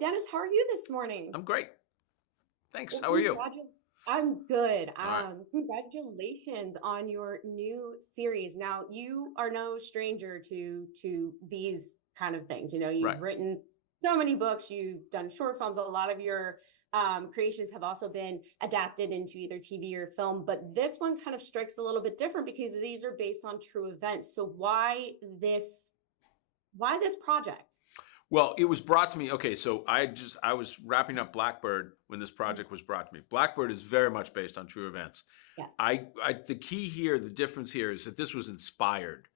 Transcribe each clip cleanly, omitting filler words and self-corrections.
Dennis. How are you this morning? I'm great. Thanks. Well, How are you? I'm good. All right. Congratulations on your new series. Now, you are no stranger to these kind of things. You know, Right. you've written so many books, you've done short films. A lot of your creations have also been adapted into either TV or film, but this one kind of strikes a little bit different because these are based on true events. So why this project? Well, it was brought to me. Okay, so I was wrapping up Blackbird when this project was brought to me. Blackbird is very much based on true events. Yes. I the key here, the difference here is that this was inspired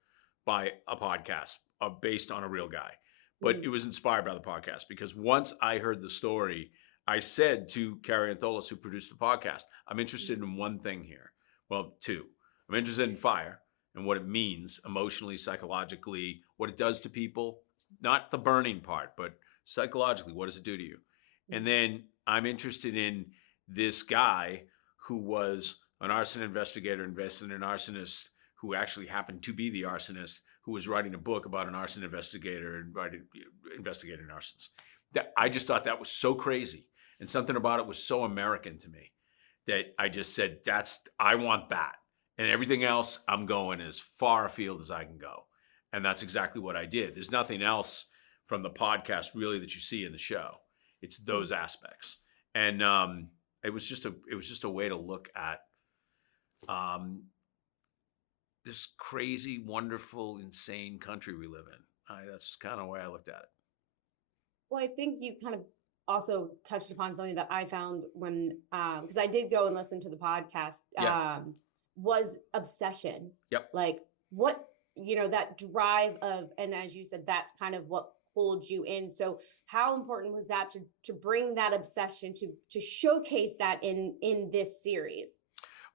by a podcast based on a real guy, but it Mhm. was inspired by the podcast because once I heard the story, I said to Carrie Antholis, who produced the podcast, I'm interested in one thing here. Well, two. I'm interested in fire and what it means emotionally, psychologically, what it does to people, not the burning part, but psychologically, what does it do to you? And then I'm interested in this guy who was an arson investigator, invested in an arsonist who actually happened to be the arsonist, who was writing a book about an arson investigator and investigating arsons. That I just thought that was so crazy, and something about it was so American to me that I just said, I want that. And everything else, I'm going as far afield as I can go. And that's exactly what I did. There's nothing else from the podcast really that you see in the show. It's those aspects. And it was just a way to look at um, this crazy, wonderful, insane country we live in. That's kind of the way I looked at it. Well, I think you kind of also touched upon something that I found when, because I did go and listen to the podcast, Yeah. was obsession. Yep. Like what, that drive of, and as you said, that's kind of what pulled you in. So how important was that to bring that obsession to showcase that in this series?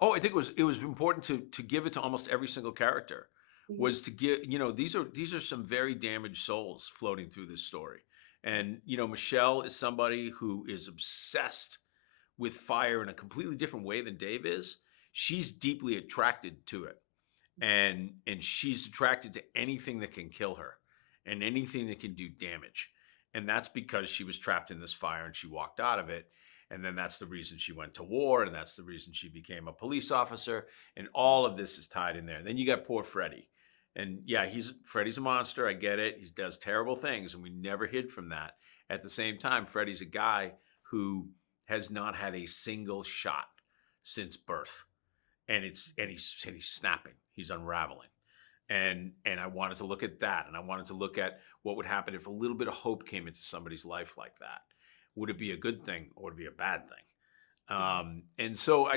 Oh, I think it was important to give it to almost every single character. Was to give, these are some very damaged souls floating through this story. And Michelle is somebody who is obsessed with fire in a completely different way than Dave is. She's deeply attracted to it. And she's attracted to anything that can kill her and anything that can do damage. And that's because she was trapped in this fire and she walked out of it. And then that's the reason she went to war, and that's the reason she became a police officer. And all of this is tied in there. And then you got poor Freddie. And yeah, Freddie's a monster. I get it. He does terrible things, and we never hid from that. At the same time, Freddie's a guy who has not had a single shot since birth, and he's snapping. He's unraveling. And I wanted to look at that, and I wanted to look at what would happen if a little bit of hope came into somebody's life like that. Would it be a good thing or would it be a bad thing? And so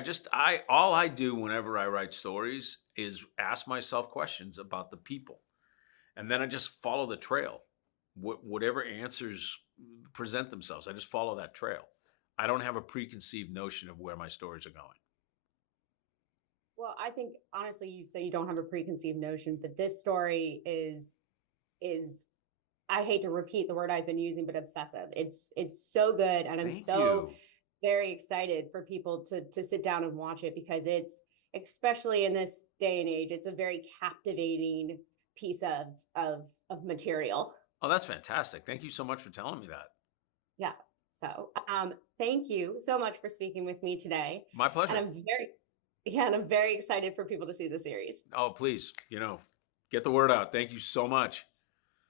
all I do whenever I write stories is ask myself questions about the people. And then I just follow the trail. Whatever answers present themselves, I just follow that trail. I don't have a preconceived notion of where my stories are going. Well, I think honestly, you say you don't have a preconceived notion, but this story is I hate to repeat the word I've been using, but obsessive. It's so good, and I'm Thank so you. very excited for people to sit down and watch it because it's, especially in this day and age, it's a very captivating piece of material. Oh, that's fantastic. Thank you so much for telling me that. Yeah. So thank you so much for speaking with me today. My pleasure. And I'm very excited for people to see the series. Oh, please, get the word out. Thank you so much.